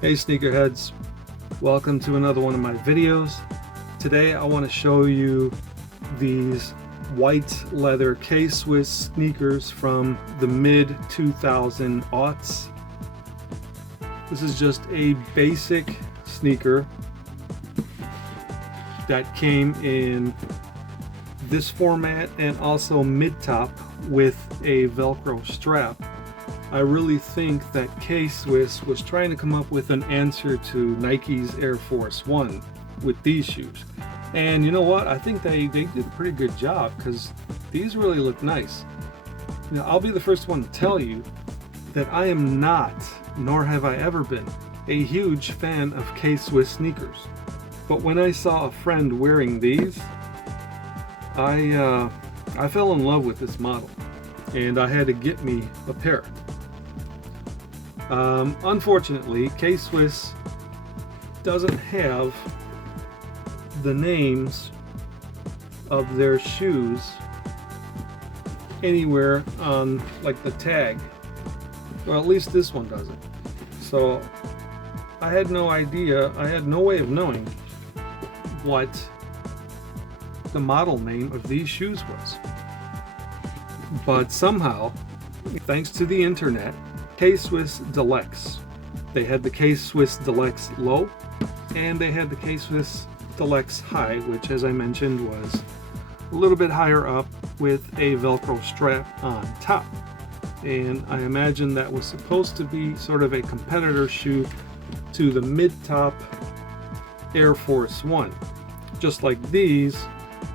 Hey sneakerheads, welcome to another one of my videos. Today I want to show you these white leather K-Swiss sneakers from the mid 2000 aughts. This is just a basic sneaker that came in this format and also mid-top with a Velcro strap. I really think that K-Swiss was trying to come up with an answer to Nike's Air Force One with these shoes. And you know what? I think they did a pretty good job because these really look nice. Now, I'll be the first one to tell you that I am not, nor have I ever been, a huge fan of K-Swiss sneakers. But when I saw a friend wearing these, I fell in love with this model and I had to get me a pair. Unfortunately, K-Swiss doesn't have the names of their shoes anywhere on like the tag. Well, at least this one doesn't. So I had no idea, I had no way of knowing what the model name of these shoes was. But somehow, thanks to the internet, K-Swiss Dellex. They had the K-Swiss Dellex Low and they had the K-Swiss Dellex High, which as I mentioned was a little bit higher up with a Velcro strap on top. And I imagine that was supposed to be sort of a competitor shoe to the mid-top Air Force One. Just like these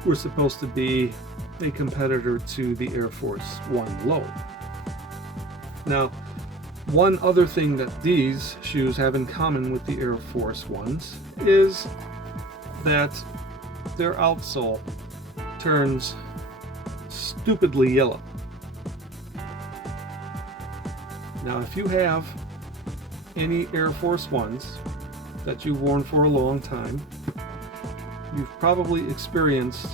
were supposed to be a competitor to the Air Force One Low. Now, one other thing that these shoes have in common with the Air Force Ones is that their outsole turns stupidly yellow. Now, if you have any Air Force Ones that you've worn for a long time, you've probably experienced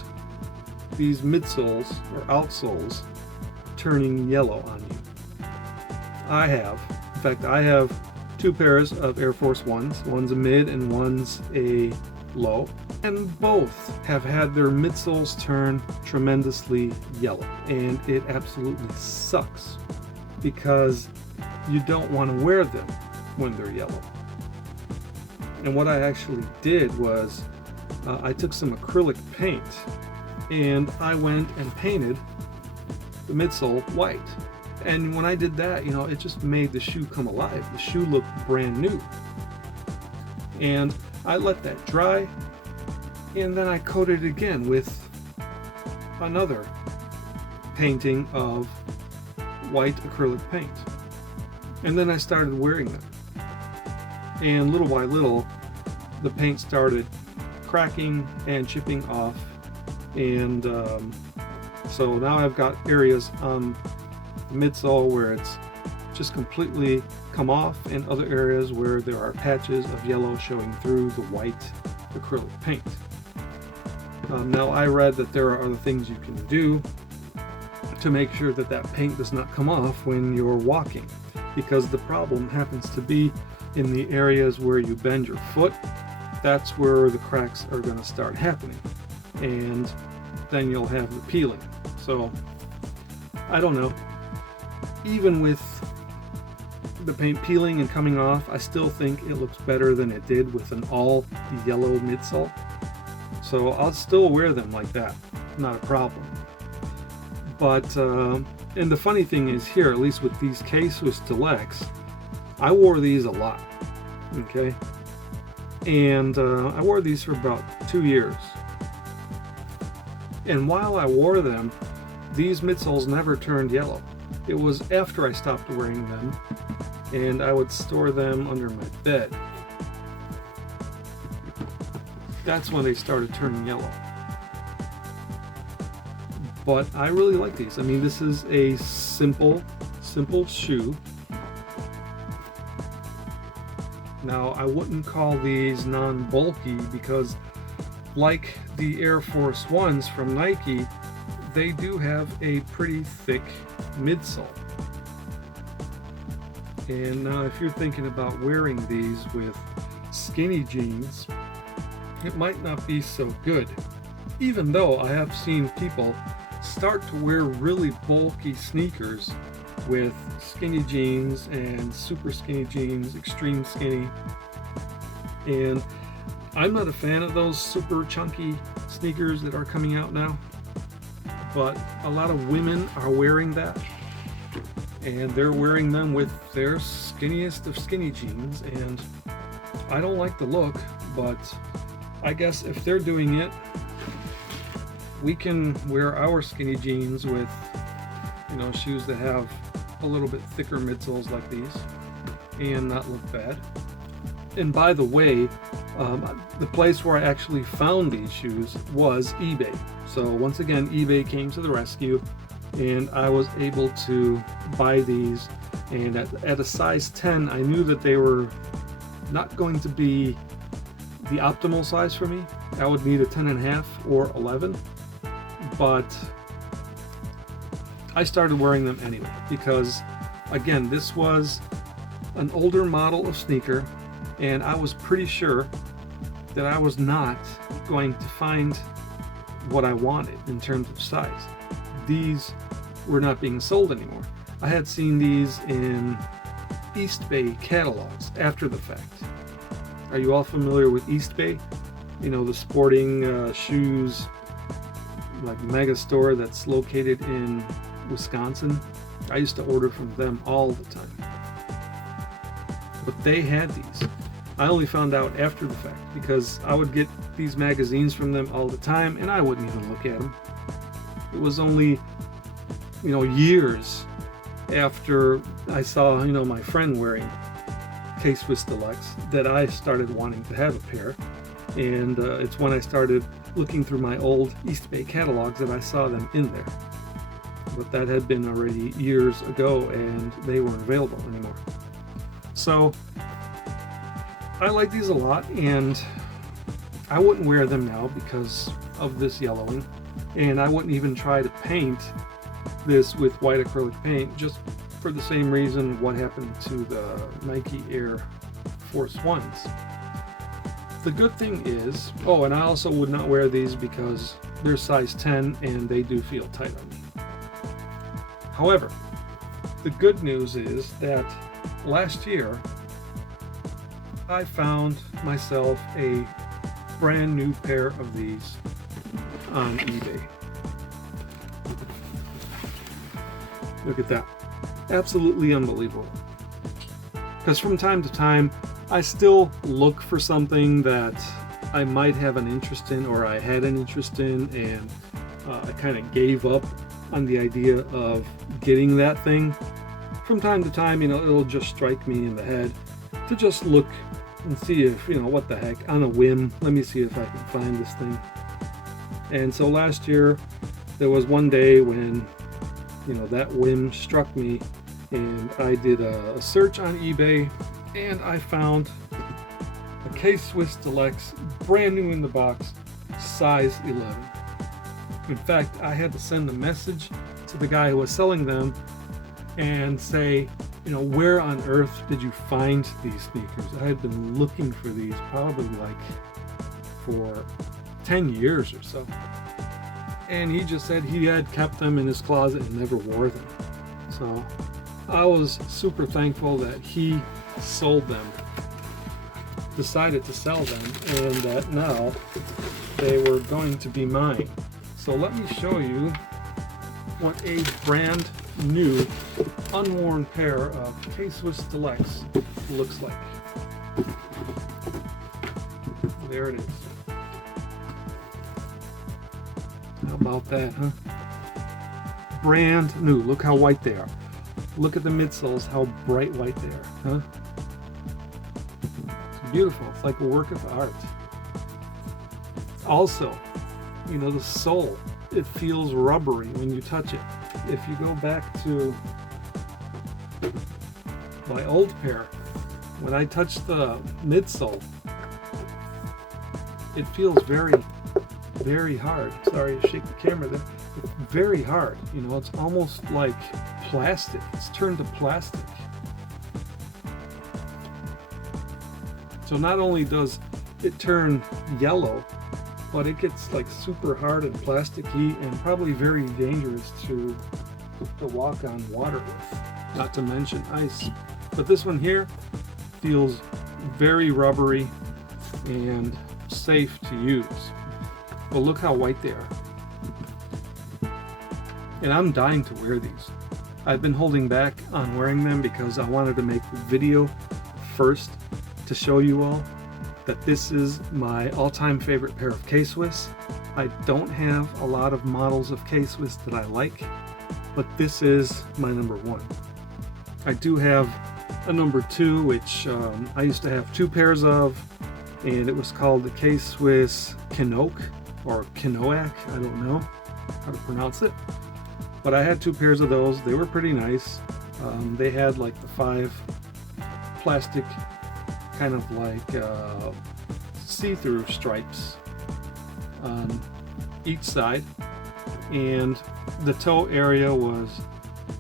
these midsoles or outsoles turning yellow on you. I have. In fact, I have two pairs of Air Force Ones. One's a mid and one's a low. And both have had their midsoles turn tremendously yellow. And it absolutely sucks because you don't want to wear them when they're yellow. And what I actually did was I took some acrylic paint and I went and painted the midsole white. And when I did that, you know, it just made the shoe come alive. The shoe looked brand new. And I let that dry, and then I coated it again with another painting of white acrylic paint. And then I started wearing them. And little by little, the paint started cracking and chipping off. And so now I've got areas on midsole where it's just completely come off and other areas where there are patches of yellow showing through the white acrylic paint. Now I read that there are other things you can do to make sure that that paint does not come off when you're walking, because the problem happens to be in the areas where you bend your foot. That's where the cracks are going to start happening, and then you'll have the peeling. So I don't know. Even with the paint peeling and coming off, I still think it looks better than it did with an all yellow midsole. So I'll still wear them like that, not a problem. But, and the funny thing is here, at least with these K-Swiss Dellex, I wore these a lot, okay? And I wore these for about 2 years. And while I wore them, these midsoles never turned yellow. It was after I stopped wearing them and I would store them under my bed. That's when they started turning yellow. But I really like these. I mean, this is a simple shoe. Now, I wouldn't call these non-bulky because like the Air Force Ones from Nike, they do have a pretty thick midsole. And now if you're thinking about wearing these with skinny jeans, it might not be so good. Even though I have seen people start to wear really bulky sneakers with skinny jeans and super skinny jeans, extreme skinny. And I'm not a fan of those super chunky sneakers that are coming out now, but a lot of women are wearing that, and they're wearing them with their skinniest of skinny jeans, and I don't like the look, but I guess if they're doing it, we can wear our skinny jeans with, you know, shoes that have a little bit thicker midsoles like these and not look bad. And by the way, the place where I actually found these shoes was eBay. So once again, eBay came to the rescue, and I was able to buy these. And at a size 10, I knew that they were not going to be the optimal size for me. I would need a 10.5 or 11. But I started wearing them anyway because, again, this was an older model of sneaker, and I was pretty sure that I was not going to find what I wanted in terms of size. These were not being sold anymore. I had seen these in East Bay catalogs after the fact. Are you all familiar with East Bay? You know, the sporting shoes, like mega store that's located in Wisconsin. I used to order from them all the time. But they had these. I only found out after the fact because I would get these magazines from them all the time and I wouldn't even look at them. It was only, you know, years after I saw, you know, my friend wearing K-Swiss Dellex that I started wanting to have a pair. And it's when I started looking through my old East Bay catalogs that I saw them in there. But that had been already years ago and they weren't available anymore. So I like these a lot, and I wouldn't wear them now because of this yellowing, and I wouldn't even try to paint this with white acrylic paint just for the same reason what happened to the Nike Air Force Ones. The good thing is, oh, and I also would not wear these because they're size 10 and they do feel tight on me. However, the good news is that last year I found myself a brand new pair of these on eBay. Look at that. Absolutely unbelievable. Because from time to time, I still look for something that I might have an interest in, or I had an interest in, and I kind of gave up on the idea of getting that thing. From time to time, you know, it'll just strike me in the head to just look and see if, you know, what the heck, on a whim, let me see if I can find this thing. And so last year, there was one day when, you know, that whim struck me, and I did a search on eBay, and I found a K-Swiss Dellex, brand new in the box, size 11. In fact, I had to send a message to the guy who was selling them and say, you know, where on earth did you find these sneakers? I had been looking for these probably like for 10 years or so. And he just said he had kept them in his closet and never wore them. So I was super thankful that he sold them, decided to sell them, and that now they were going to be mine. So let me show you what a brand new unworn pair of K-Swiss Dellex looks like. There it is. How about that, huh? Brand new. Look how white they are. Look at the midsoles, how bright white they are, huh? It's beautiful. It's like a work of art. Also, you know, the sole, it feels rubbery when you touch it. If you go back to my old pair, when I touch the midsole, it feels very, very hard. Sorry to shake the camera there. It's very hard. You know, it's almost like plastic. It's turned to plastic. So not only does it turn yellow, but it gets like super hard and plasticky and probably very dangerous to walk on water with, not to mention ice. But this one here feels very rubbery and safe to use. But look how white they are. And I'm dying to wear these. I've been holding back on wearing them because I wanted to make the video first to show you all that this is my all-time favorite pair of K-Swiss. I don't have a lot of models of K-Swiss that I like, but this is my number one. I do have a number two, which I used to have two pairs of, and it was called the K-Swiss Kinoak or Kinoak, I don't know how to pronounce it. But I had two pairs of those. They were pretty nice. They had like the 5 plastic kind of like see-through stripes on each side, and the toe area was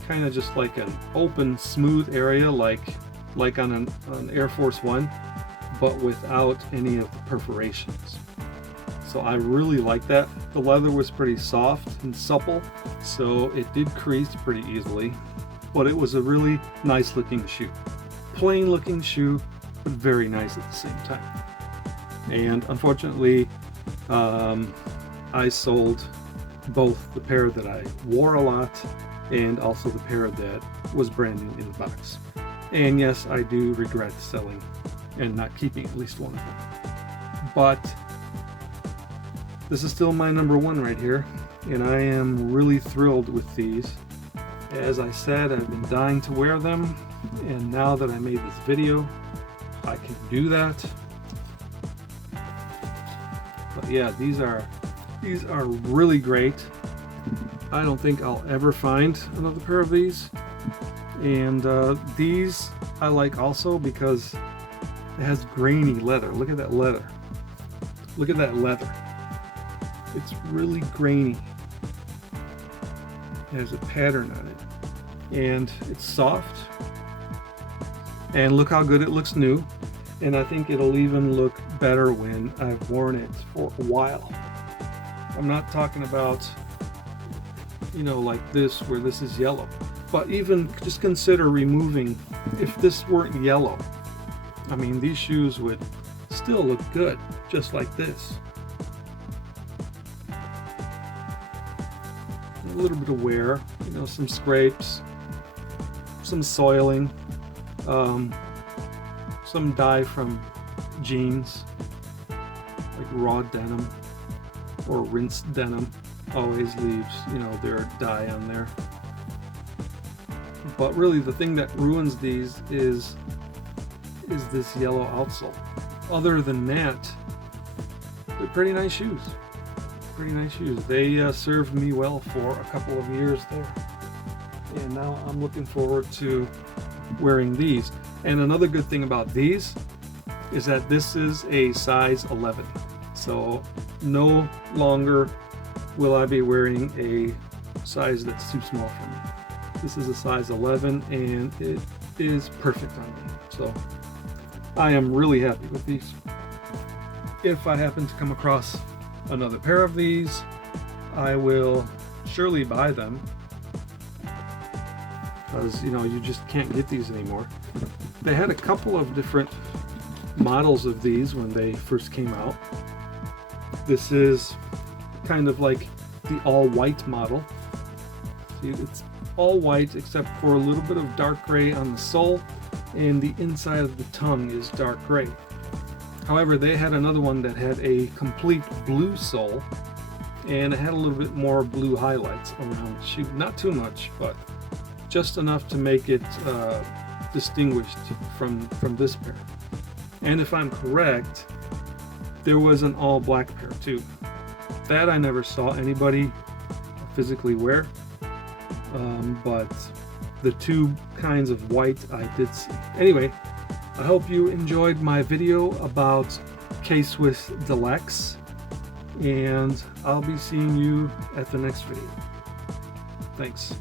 kind of just like an open, smooth area, like on an Air Force One, but without any of the perforations. So I really like that. The leather was pretty soft and supple, so it did crease pretty easily, but it was a really nice looking shoe. Plain looking shoe, but very nice at the same time. And unfortunately, I sold both the pair that I wore a lot and also the pair that was brand new in the box. And yes, I do regret selling and not keeping at least one of them. But this is still my number one right here, and I am really thrilled with these. As I said, I've been dying to wear them, and now that I made this video, I can do that. But yeah, these are really great. I don't think I'll ever find another pair of these. And these I like also because it has grainy leather. Look at that leather. Look at that leather. It's really grainy. It has a pattern on it. And it's soft. And look how good it looks new. And I think it'll even look better when I've worn it for a while. I'm not talking about, you know, like this, where this is yellow. But even just consider removing, if this weren't yellow, I mean, these shoes would still look good, just like this. A little bit of wear, you know, some scrapes, some soiling, some dye from jeans, like raw denim or rinsed denim always leaves, you know, their dye on there. But really the thing that ruins these is this yellow outsole. Other than that, they're pretty nice shoes. Pretty nice shoes. They served me well for a couple of years there. And now I'm looking forward to wearing these. And another good thing about these is that this is a size 11. So no longer will I be wearing a size that's too small for me. This is a size 11 and it is perfect on me. So I am really happy with these. If I happen to come across another pair of these, I will surely buy them, because, you know, you just can't get these anymore. They had a couple of different models of these when they first came out. This is kind of like the all-white model. See, it's all white except for a little bit of dark gray on the sole, and the inside of the tongue is dark gray. However, they had another one that had a complete blue sole, and it had a little bit more blue highlights around the shoe. Not too much, but just enough to make it distinguished from this pair. And if I'm correct, there was an all black pair too. That I never saw anybody physically wear, but the two kinds of white I did see. Anyway, I hope you enjoyed my video about K-Swiss Dellex, and I'll be seeing you at the next video. Thanks.